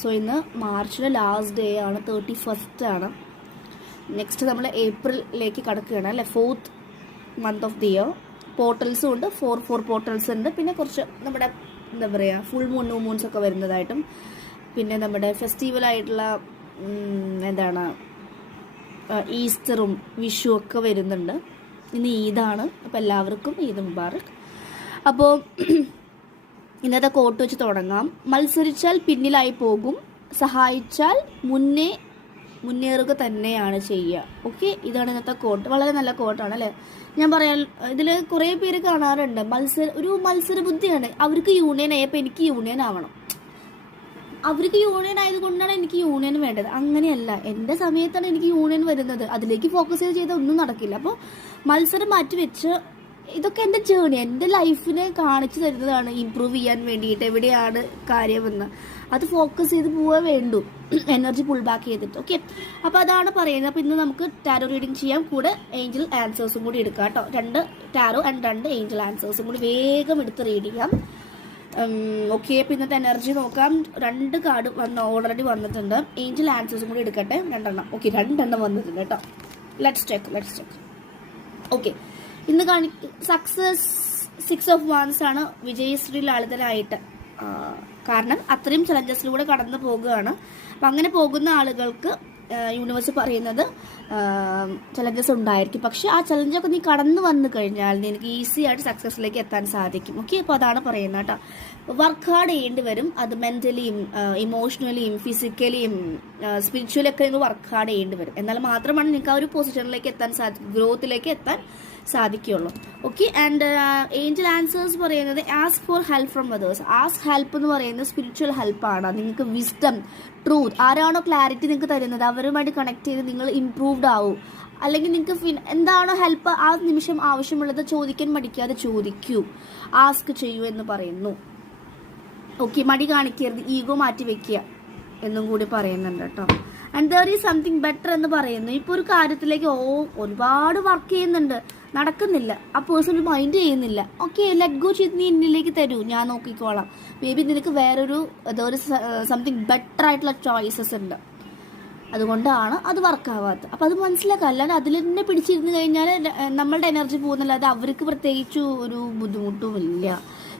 So ഇന്ന് മാർച്ചിലെ last day ആണ്, 31st ആണ്. നെക്സ്റ്റ് നമ്മൾ ഏപ്രിലേക്ക് കടക്കുകയാണ് അല്ലേ, 4th month of the year. പോർട്ടൽസും ഉണ്ട്, 4 പോർട്ടൽസ് ഉണ്ട്. പിന്നെ കുറച്ച് നമ്മുടെ എന്താ പറയുക ഫുൾ മൂൺ, ന്യൂ മൂൺസ് ഒക്കെ വരുന്നതായിട്ടും, പിന്നെ നമ്മുടെ ഫെസ്റ്റിവലായിട്ടുള്ള എന്താണ് ഈസ്റ്ററും വിഷു ഒക്കെ വരുന്നുണ്ട്. ഇന്ന് ഈദാണ്, അപ്പോൾ എല്ലാവർക്കും ഈദ് മുബാറക്. അപ്പോൾ ഇന്നത്തെ കോട്ട് വെച്ച് തുടങ്ങാം. മത്സരിച്ചാൽ പിന്നിലായി പോകും, സഹായിച്ചാൽ മുന്നേറുക തന്നെയാണ് ചെയ്യുക. ഓക്കെ, ഇതാണ് ഇന്നത്തെ കോട്ട്. വളരെ നല്ല കോട്ടാണ് അല്ലേ. ഞാൻ പറയാൻ ഇതിൽ കുറേ പേര് കാണാറുണ്ട് ഒരു മത്സര ബുദ്ധിയാണ്. അവർക്ക് യൂണിയൻ ആയപ്പോൾ എനിക്ക് യൂണിയൻ ആവണം, അവർക്ക് യൂണിയൻ ആയതുകൊണ്ടാണ് എനിക്ക് യൂണിയൻ വേണ്ടത്. അങ്ങനെയല്ല, എൻ്റെ സമയത്താണ് എനിക്ക് യൂണിയൻ വരുന്നത്. അതിലേക്ക് ഫോക്കസ് ചെയ്താൽ ഒന്നും നടക്കില്ല. അപ്പോൾ മത്സരം മാറ്റി വെച്ച് ഇതൊക്കെ എൻ്റെ ജേണി, എൻ്റെ ലൈഫിനെ കാണിച്ചു തരുന്നതാണ് ഇമ്പ്രൂവ് ചെയ്യാൻ വേണ്ടിയിട്ട്. എവിടെയാണ് കാര്യമെന്ന് അത് ഫോക്കസ് ചെയ്ത് പോവാൻ വേണ്ടു, എനർജി പുൾ ബാക്ക് ചെയ്തിട്ട്. ഓക്കെ, അപ്പോൾ അതാണ് പറയുന്നത്. അപ്പോൾ ഇന്ന് നമുക്ക് ടാരോ റീഡിങ് ചെയ്യാം, കൂടെ ഏഞ്ചൽ ആൻസേഴ്സും കൂടി എടുക്കാം കേട്ടോ. 2 ടാരോ ആൻഡ് 2 ഏഞ്ചൽ ആൻസേഴ്സും കൂടി വേഗം എടുത്ത് റീഡ് ചെയ്യാം. ഓക്കെ, അപ്പോൾ ഇന്നത്തെ എനർജി നോക്കാം. 2 കാർഡ് ഓൾറെഡി വന്നിട്ടുണ്ട്. ഏഞ്ചൽ ആൻസേഴ്സും കൂടി എടുക്കട്ടെ, 2 ഓക്കെ, 2 വന്നിട്ടുണ്ട് കേട്ടോ. Let's check. ഓക്കെ, ഇന്ന് സക്സസ് 6 of Wands ആണ്, വിജയശ്രീ ലാളിതനായിട്ട്. കാരണം അത്രയും ചലഞ്ചസിലൂടെ കടന്നു പോകുകയാണ്. അപ്പം അങ്ങനെ പോകുന്ന ആളുകൾക്ക് യൂണിവേഴ്സ് പറയുന്നത് ചലഞ്ചസ് ഉണ്ടായിരിക്കും, പക്ഷെ ആ ചലഞ്ചൊക്കെ നീ കടന്നു വന്നു കഴിഞ്ഞാൽ നിനക്ക് ഈസി ആയിട്ട് സക്സസ്സിലേക്ക് എത്താൻ സാധിക്കും. ഓക്കെ, അപ്പോൾ അതാണ് പറയുന്നത് കേട്ടോ. വർക്ക് ഹാർഡ് ചെയ്യേണ്ടി വരും. അത് മെൻ്റലിയും ഇമോഷണലിയും ഫിസിക്കലിയും സ്പിരിച്വലൊക്കെ നിങ്ങൾ വർക്ക് ഹാർഡ് ചെയ്യേണ്ടി വരും. എന്നാൽ മാത്രമാണ് നിങ്ങൾക്ക് ആ ഒരു പൊസിഷനിലേക്ക് എത്താൻ ഗ്രോത്തിലേക്ക് എത്താൻ സാധിക്കുള്ളൂ. ഓക്കെ, ആൻഡ് ഏഞ്ചൽ ആൻസേഴ്സ് പറയുന്നത് ask for help from others. Ask help എന്ന് പറയുന്നത് സ്പിരിച്വൽ ഹെൽപ്പാണ്. നിങ്ങൾക്ക് വിസ്ഡം, ട്രൂത്ത്, ആരാണോ ക്ലാരിറ്റി നിങ്ങൾക്ക് തരുന്നത് അവരുമായിട്ട് കണക്ട് ചെയ്ത് നിങ്ങൾ ഇംപ്രൂവ്ഡ് ആവും. അല്ലെങ്കിൽ നിങ്ങൾക്ക് എന്താണോ ഹെൽപ്പ് ആ നിമിഷം ആവശ്യമുള്ളത് ചോദിക്കാൻ മടിക്കാതെ ചോദിക്കൂ, ആസ്ക് ചെയ്യൂ എന്ന് പറയുന്നു. ഓക്കെ, മടി കാണിക്കരുത്, ഈഗോ മാറ്റി വെക്കുക എന്നും കൂടി പറയുന്നുണ്ട് കേട്ടോ. And there is something better എന്ന് പറയുന്നു. ഇപ്പോൾ ഒരു കാര്യത്തിലേക്ക് ഒരുപാട് വർക്ക് ചെയ്യുന്നുണ്ട്, നടക്കുന്നില്ല, ആ പേഴ്സൺ മൈൻഡ് ചെയ്യുന്നില്ല. ഓക്കെ, ലെറ്റ് ഗോ ചെയ്ത് നീ എന്നിലേക്ക് തരൂ, ഞാൻ നോക്കിക്കോളാം. മേ ബി നിനക്ക് വേറൊരു സംതിങ് ബെറ്റർ ആയിട്ടുള്ള ചോയ്സസ് ഉണ്ട്, അതുകൊണ്ടാണ് അത് വർക്കാവാത്തത്. അപ്പം അത് മനസ്സിലാക്കുക. അല്ലാതെ അതിൽ തന്നെ പിടിച്ചിരുന്ന് കഴിഞ്ഞാൽ നമ്മളുടെ എനർജി പോകുന്നല്ലാതെ അവർക്ക് പ്രത്യേകിച്ച് ഒരു ബുദ്ധിമുട്ടും ഇല്ല.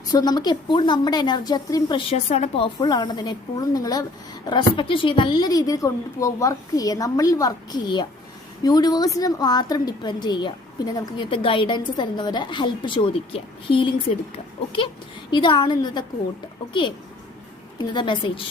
സോ നമുക്ക് എപ്പോഴും നമ്മുടെ എനർജി അത്രയും പ്രഷ്യസ് ആണ്, പവർഫുൾ ആണ്. അതിനെ എപ്പോഴും നിങ്ങൾ റെസ്പെക്റ്റ് ചെയ്യുക, നല്ല രീതിയിൽ കൊണ്ടുപോകുക, വർക്ക് ചെയ്യുക, നമ്മളിൽ വർക്ക് ചെയ്യുക, യൂണിവേഴ്സിനെ മാത്രം ഡിപ്പെൻഡ് ചെയ്യുക. പിന്നെ നമുക്ക് ഇങ്ങനത്തെ ഗൈഡൻസ് തരുന്നവരെ ഹെൽപ്പ് ചോദിക്കുക, ഹീലിങ്സ് എടുക്കുക. ഓക്കെ, ഇതാണ് ഇന്നത്തെ കോട്ട്. ഓക്കെ, ഇന്നത്തെ മെസ്സേജ്.